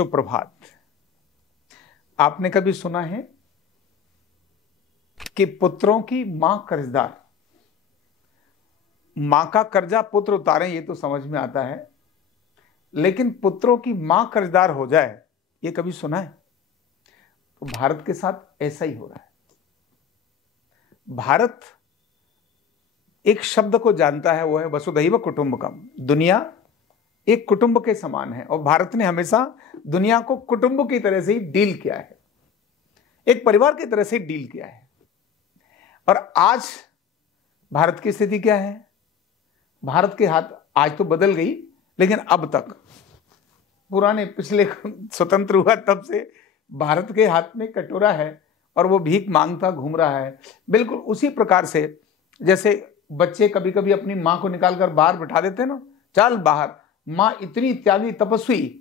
सुप्रभात। आपने कभी सुना है कि पुत्रों की मां कर्जदार? मां का कर्जा पुत्र उतारें ये तो समझ में आता है, लेकिन पुत्रों की मां कर्जदार हो जाए ये कभी सुना है? तो भारत के साथ ऐसा ही हो रहा है। भारत एक शब्द को जानता है, वो है वसुधैव कुटुंबकम। दुनिया एक कुटुंब के समान है और भारत ने हमेशा दुनिया को कुटुंब की तरह से ही डील किया है, एक परिवार की तरह से ही डील किया है। और आज भारत की स्थिति क्या है? भारत के हाथ आज तो बदल गई, लेकिन अब तक पुराने पिछले स्वतंत्र हुआ तब से भारत के हाथ में कटोरा है और वो भीख मांगता घूम रहा है। बिल्कुल उसी प्रकार से जैसे बच्चे कभी कभी अपनी मां को निकालकर बाहर बिठा देते हैं ना, चल बाहर, मां इतनी त्यागी तपस्वी,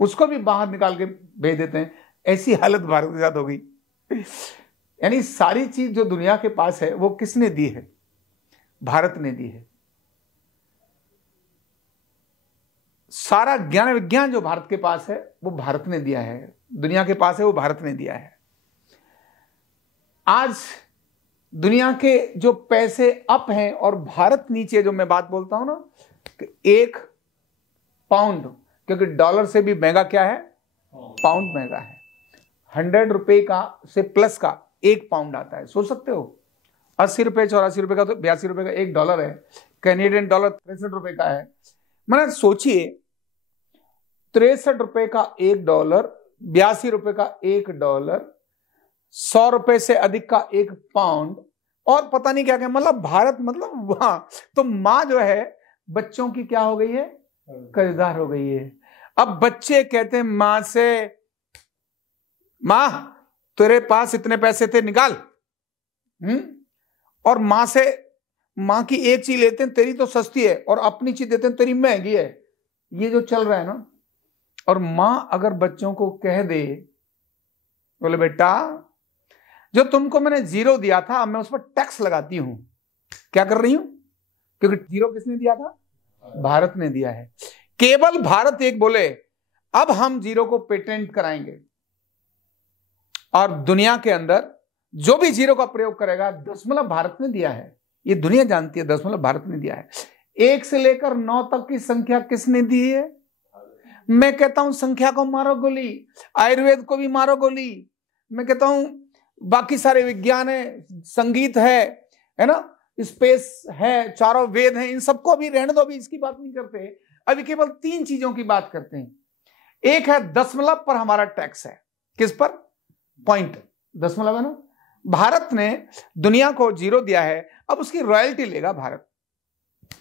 उसको भी बाहर निकाल के भेज देते हैं। ऐसी हालत भारत के साथ हो गई। यानी सारी चीज जो दुनिया के पास है वो किसने दी है? भारत ने दी है। सारा ज्ञान विज्ञान जो भारत के पास है वो भारत ने दिया है, दुनिया के पास है वो भारत ने दिया है। आज दुनिया के जो पैसे अप हैं और भारत नीचे, जो मैं बात बोलता हूं ना कि एक पाउंड, क्योंकि डॉलर से भी महंगा क्या है? पाउंड महंगा है। 100 रुपए का से प्लस का एक पाउंड आता है। सोच सकते हो, 80 रुपए 84 रुपए का तो 82 रुपए का एक डॉलर है। कैनेडियन डॉलर 63 रुपए का है। मैंने सोचिए 63 रुपए का एक डॉलर, 82 रुपए का एक डॉलर, 100 रुपए से अधिक का एक पाउंड और पता नहीं क्या क्या, मतलब भारत, मतलब वहां तो मां जो है बच्चों की क्या हो गई है? कर्जदार हो गई है। अब बच्चे कहते हैं मां से, मां तेरे पास इतने पैसे थे निकाल। और मां से, मां की एक चीज लेते हैं तेरी तो सस्ती है और अपनी चीज देते हैं तेरी महंगी है। ये जो चल रहा है ना, और मां अगर बच्चों को कह दे, बोले बेटा जो तुमको मैंने 0 दिया था अब मैं उस पर टैक्स लगाती हूं। क्या कर रही हूं? क्योंकि 0 किसने दिया था? भारत ने दिया है। केवल भारत एक बोले अब हम 0 को पेटेंट कराएंगे और दुनिया के अंदर जो भी 0 का प्रयोग करेगा, दशमलव भारत ने दिया है। ये दुनिया जानती है, दशमलव भारत ने दिया है। 1 से लेकर 9 तक की संख्या किसने दी है? मैं कहता हूं संख्या को मारो गोली, आयुर्वेद को भी मारो गोली। मैं कहता हूं बाकी सारे विज्ञान है, संगीत है ना, स्पेस है, चारों वेद हैं, इन सबको भी रहने दो, अभी इसकी बात नहीं करते। अभी केवल 3 चीजों की बात करते हैं। एक है दशमलव पर हमारा टैक्स है। किस पर? पॉइंट, दशमलव है ना। भारत ने दुनिया को 0 दिया है, अब उसकी रॉयल्टी लेगा भारत।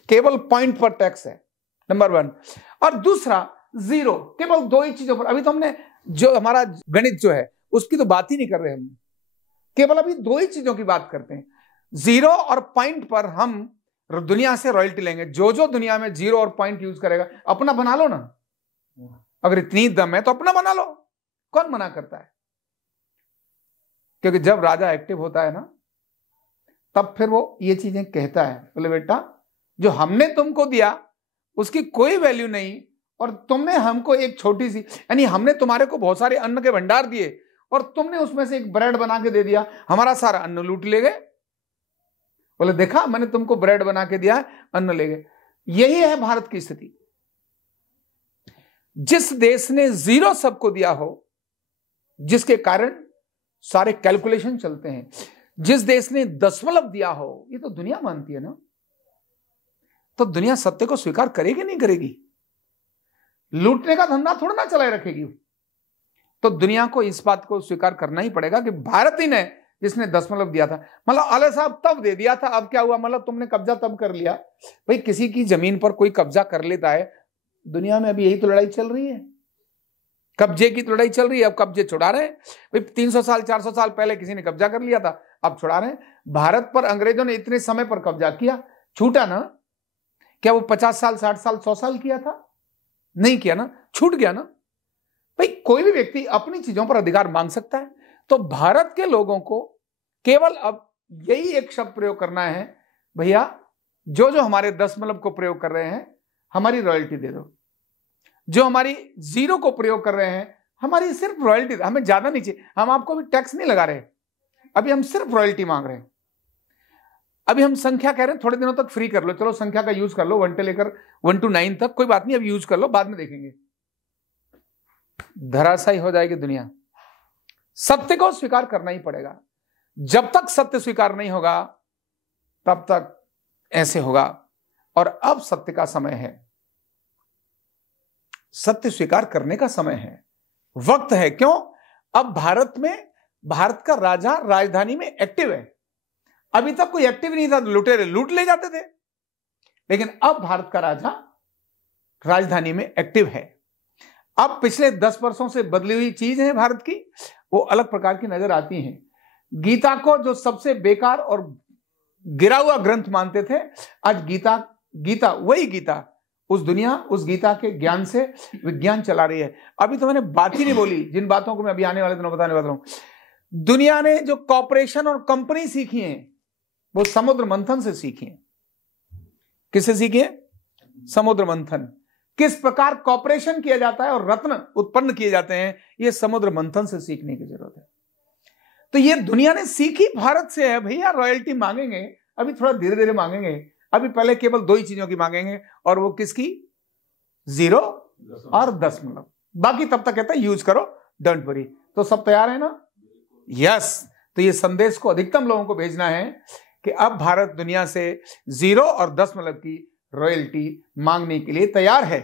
केवल पॉइंट पर टैक्स है, नंबर 1। और दूसरा 0, केवल 2 ही चीजों पर। अभी तो हमने जो हमारा गणित जो है उसकी तो बात ही नहीं कर रहे हम, केवल अभी 2 ही चीजों की बात करते हैं। 0 और पॉइंट पर हम दुनिया से रॉयल्टी लेंगे। जो जो दुनिया में 0 और पॉइंट यूज करेगा, अपना बना लो ना। अगर इतनी दम है तो अपना बना लो, कौन मना करता है? क्योंकि जब राजा एक्टिव होता है ना, तब फिर वो ये चीजें कहता है, बोले बेटा जो हमने तुमको दिया उसकी कोई वैल्यू नहीं, और तुमने हमको एक छोटी सी, यानी हमने तुम्हारे को बहुत सारे अन्न के भंडार दिए और तुमने उसमें से एक ब्रेड बना के दे दिया, हमारा सारा अन्न लूट ले गए। बोले देखा मैंने तुमको ब्रेड बना के दिया, अन्न ले गए। यही है भारत की स्थिति। जिस देश ने 0 सबको दिया हो, जिसके कारण सारे कैलकुलेशन चलते हैं, जिस देश ने दशमलव दिया हो, ये तो दुनिया मानती है ना, तो दुनिया सत्य को स्वीकार करेगी नहीं करेगी? लूटने का धंधा थोड़ा ना चलाए रखेगी। तो दुनिया को इस बात को स्वीकार करना ही पड़ेगा कि भारत ही ने जिसने दशमलव दिया था। मतलब आले साहब तब दे दिया था, अब क्या हुआ? मतलब तुमने कब्जा तब कर लिया। भाई किसी की जमीन पर कोई कब्जा कर लेता है, दुनिया में अभी यही तो लड़ाई चल रही है, कब्जे की तो लड़ाई चल रही है। अब कब्जे छुड़ा रहे हैं। भाई 300 साल 400 साल पहले किसी ने कब्जा कर लिया था, अब छुड़ा रहे हैं। भारत पर अंग्रेजों ने इतने समय पर कब्जा किया, छूटा ना? क्या वो 50 साल 60 साल 100 साल किया था? नहीं किया ना, छूट गया ना। भाई कोई भी व्यक्ति अपनी चीजों पर अधिकार मांग सकता है। तो भारत के लोगों को केवल अब यही एक शब्द प्रयोग करना है, भैया जो जो हमारे दशमलव को प्रयोग कर रहे हैं हमारी रॉयल्टी दे दो। जो हमारी जीरो को प्रयोग कर रहे हैं, हमारी सिर्फ रॉयल्टी, हमें ज्यादा नहीं चाहिए, हम आपको भी टैक्स नहीं लगा रहे, अभी हम सिर्फ रॉयल्टी मांग रहे हैं। अभी हम संख्या कह रहे हैं थोड़े दिनों तक फ्री कर लो, चलो संख्या का यूज कर लो 1 से लेकर 1 to 9 तक, कोई बात नहीं, अभी यूज कर लो, बाद में देखेंगे। धराशायी हो जाएगी दुनिया। सत्य को स्वीकार करना ही पड़ेगा। जब तक सत्य स्वीकार नहीं होगा तब तक ऐसे होगा। और अब सत्य का समय है, सत्य स्वीकार करने का समय है, वक्त है। क्यों? अब भारत में भारत का राजा राजधानी में एक्टिव है। अभी तक कोई एक्टिव नहीं था, लुटेरे लूट ले जाते थे, लेकिन अब भारत का राजा राजधानी में एक्टिव है। अब पिछले 10 वर्षों से बदली हुई चीज है भारत की, वो अलग प्रकार की नजर आती हैं। गीता को जो सबसे बेकार और गिरा हुआ ग्रंथ मानते थे, आज गीता वही गीता, उस गीता के ज्ञान से विज्ञान चला रही है। अभी तो मैंने बात ही नहीं बोली जिन बातों को मैं अभी आने वाले दिनों बताने वाला हूं। दुनिया ने जो कॉर्पोरेशन और कंपनी सीखी है, वो समुद्र मंथन से सीखी है। किससे सीखी है? समुद्र मंथन। किस प्रकार कॉर्पोरेशन किया जाता है और रत्न उत्पन्न किए जाते हैं, ये समुद्र मंथन से सीखने की जरूरत है। तो ये दुनिया ने सीखी भारत से है। भैया रॉयल्टी मांगेंगे, अभी थोड़ा धीरे धीरे मांगेंगे, अभी पहले केवल 2 ही चीजों की मांगेंगे, और वो किसकी? 0 और 10 मतलब। बाकी तब तक कहता है यूज करो, डोंट वरी। तो सब तैयार है ना? यस। तो ये संदेश को अधिकतम लोगों को भेजना है कि अब भारत दुनिया से 0 और 10 मतलब की रॉयल्टी मांगने के लिए तैयार है।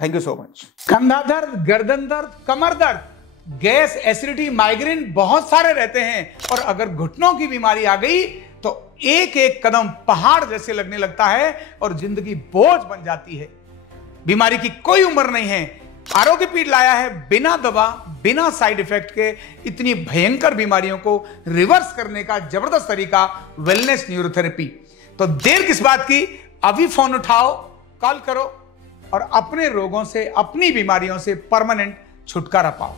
Thank you so much. कंधा दर्द, गर्दन दर्द, कमर दर्द, गैस, एसिडिटी, माइग्रेन बहुत सारे रहते हैं, और अगर घुटनों की बीमारी आ गई तो एक एक कदम पहाड़ जैसे लगने लगता है और जिंदगी बोझ बन जाती है। बीमारी की कोई उम्र नहीं है। आरोग्य पीठ लाया है बिना दवा, बिना साइड इफेक्ट के इतनी भयंकर बीमारियों को रिवर्स करने का जबरदस्त तरीका, वेलनेस न्यूरोथेरेपी। तो देर किस बात की, अभी फोन उठाओ, कॉल करो और अपने रोगों से, अपनी बीमारियों से परमानेंट छुटकारा पाओ।